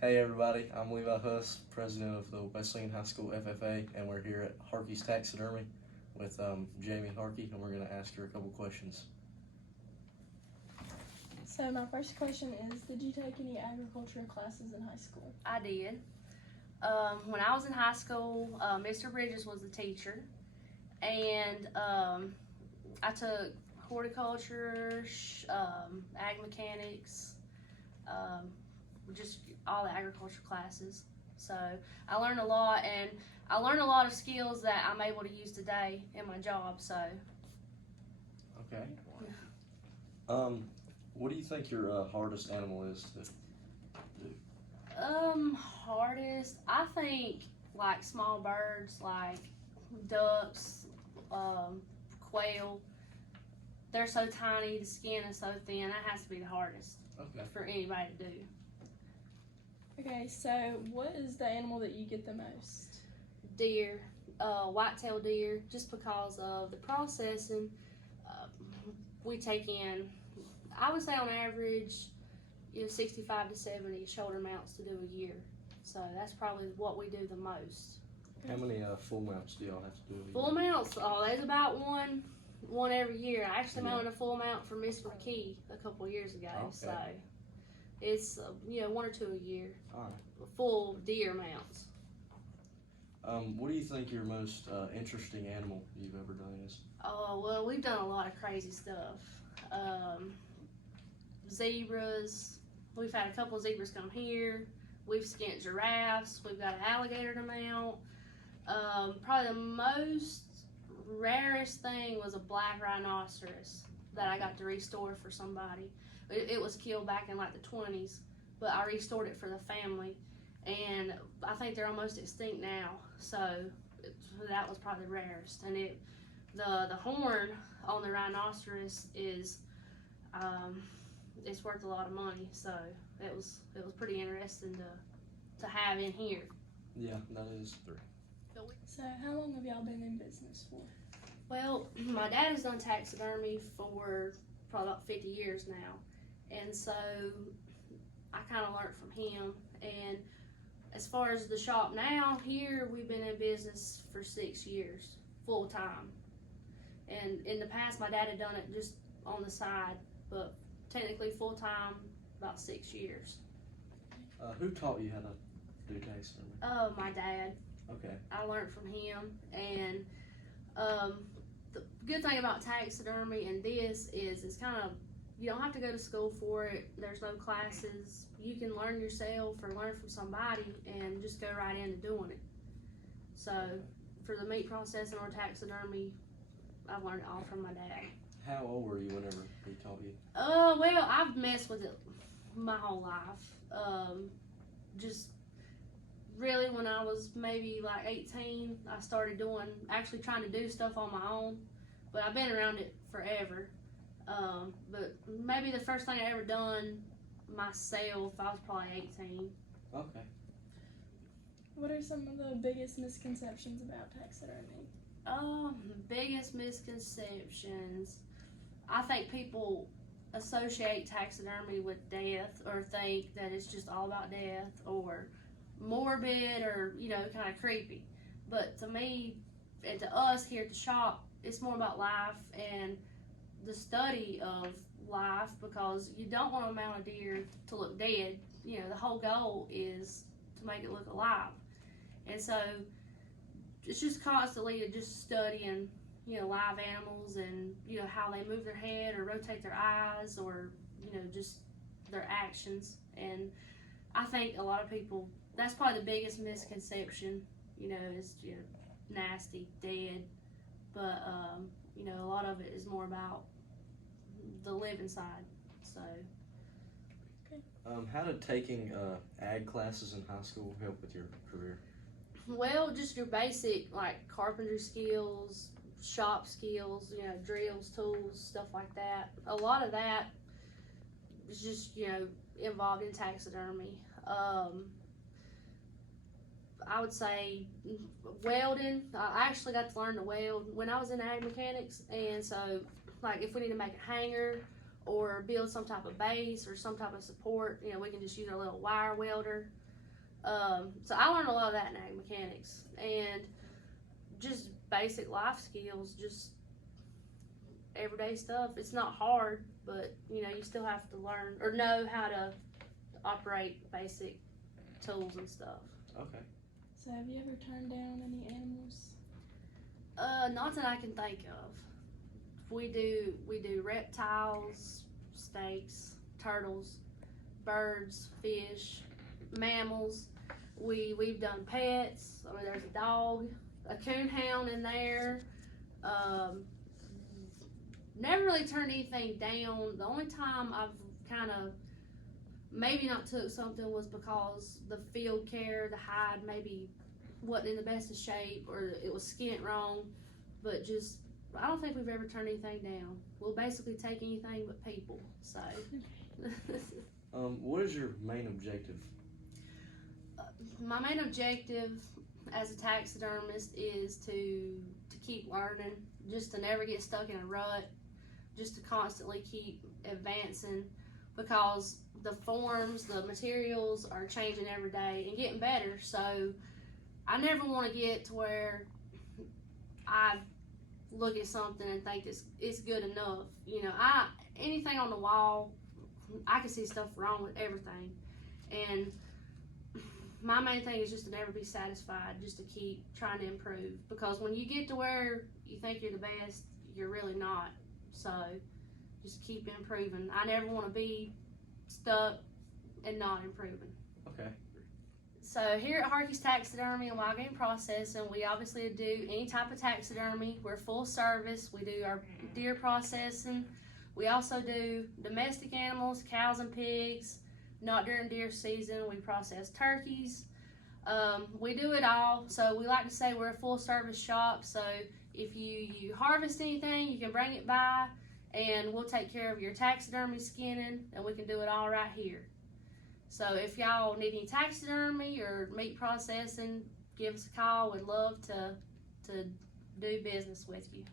Hey everybody, I'm Levi Huss, president of the Wesleyan High School FFA, and we're here at Harkey's Taxidermy with Jamie Harkey, and we're going to ask her a couple questions. So my first question is, did you take any agricultural classes in high school? I did. When I was in high school, Mr. Bridges was the teacher, and I took horticulture, ag mechanics, just all the agriculture classes. So I learned a lot, and I learned a lot of skills that I'm able to use today in my job. So Okay. What do you think your hardest animal is to do? hardest, I think like small birds, like ducks, quail. They're so tiny, the skin is so thin. That has to be the hardest Okay. for anybody to do. Okay, so what is the animal that you get the most? Deer, white-tailed deer, just because of the processing. Uh, we take in, I would say on average, 65 to 70 shoulder mounts to do a year. So that's probably what we do the most. How many full mounts do y'all have to do? Full mounts, there's about one every year. I actually mounted a full mount for Mr. McKee a couple years ago. Okay. So it's one or two a year. All right. Full deer mounts. What do you think your most interesting animal you've ever done is? Oh well, we've done a lot of crazy stuff. Zebras. We've had a couple of zebras come here. We've skinned giraffes. We've got an alligator to mount. Probably the most rarest thing was a black rhinoceros that I got to restore for somebody. It was killed back in like the 20s, but I restored it for the family, and I think they're almost extinct now. So that was probably the rarest. And the horn on the rhinoceros is it's worth a lot of money. So it was pretty interesting to have in here. Yeah, that is three. So how long have y'all been in business for? Well, my dad has done taxidermy for probably about 50 years now, and so I kind of learned from him. And as far as the shop now, here we've been in business for 6 years, full time. And in the past, my dad had done it just on the side, but technically full time, about 6 years. Who taught you how to do taxidermy? My dad. Okay. I learned from him, and the good thing about taxidermy and this is it's kind of, you don't have to go to school for it. There's no classes. You can learn yourself or learn from somebody and just go right into doing it. So for the meat processing or taxidermy, I've learned it all from my dad. How old were you whenever he taught you? Well, I've messed with it my whole life. Just really when I was maybe like 18, I started actually trying to do stuff on my own, but I've been around it forever. But maybe the first thing I ever done myself, I was probably 18. Okay. What are some of the biggest misconceptions about taxidermy? The biggest misconceptions, I think people associate taxidermy with death, or think that it's just all about death, or morbid, or kind of creepy. But to me and to us here at the shop, it's more about life and the study of life, because you don't want to mount a deer to look dead. The whole goal is to make it look alive. And so it's just constantly just studying live animals, and how they move their head or rotate their eyes, or just their actions. And I think a lot of people, that's probably the biggest misconception, is nasty, dead. But a lot of it is more about the living side. So How did taking ag classes in high school help with your career? well, just your basic like carpentry skills, shop skills, drills, tools, stuff like that. A lot of that is just involved in taxidermy. I would say welding. I actually got to learn to weld when I was in ag mechanics, and so like if we need to make a hanger or build some type of base or some type of support, we can just use our little wire welder. So I learned a lot of that in ag mechanics and just basic life skills, just everyday stuff. It's not hard, but you know, you still have to learn or know how to operate basic tools and stuff. Okay. So have you ever turned down any animals? Not that I can think of. We do reptiles, snakes, turtles, birds, fish, mammals. We've done pets. I mean, there's a dog, a coonhound in there. Never really turned anything down. The only time I've kind of maybe not took something was because the field care, the hide maybe wasn't in the best of shape or it was skinned wrong. But just, I don't think we've ever turned anything down. We'll basically take anything but people. So. What is your main objective? My main objective as a taxidermist is to keep learning, just to never get stuck in a rut, just to constantly keep advancing, because the forms, the materials are changing every day and getting better. So I never want to get to where I look at something and think it's good enough. You know, anything on the wall, I can see stuff wrong with everything, and my main thing is just to never be satisfied, just to keep trying to improve, because when you get to where you think you're the best, you're really not. So just keep improving. I never want to be stuck and not improving. Okay. So here at Harkey's Taxidermy and Wild Game Processing, we obviously do any type of taxidermy. We're full service. We do our deer processing. We also do domestic animals, cows and pigs. Not during deer season, we process turkeys. We do it all. So we like to say we're a full service shop. So if you harvest anything, you can bring it by and we'll take care of your taxidermy, skinning, and we can do it all right here. So if y'all need any taxidermy or meat processing, give us a call. We'd love to do business with you.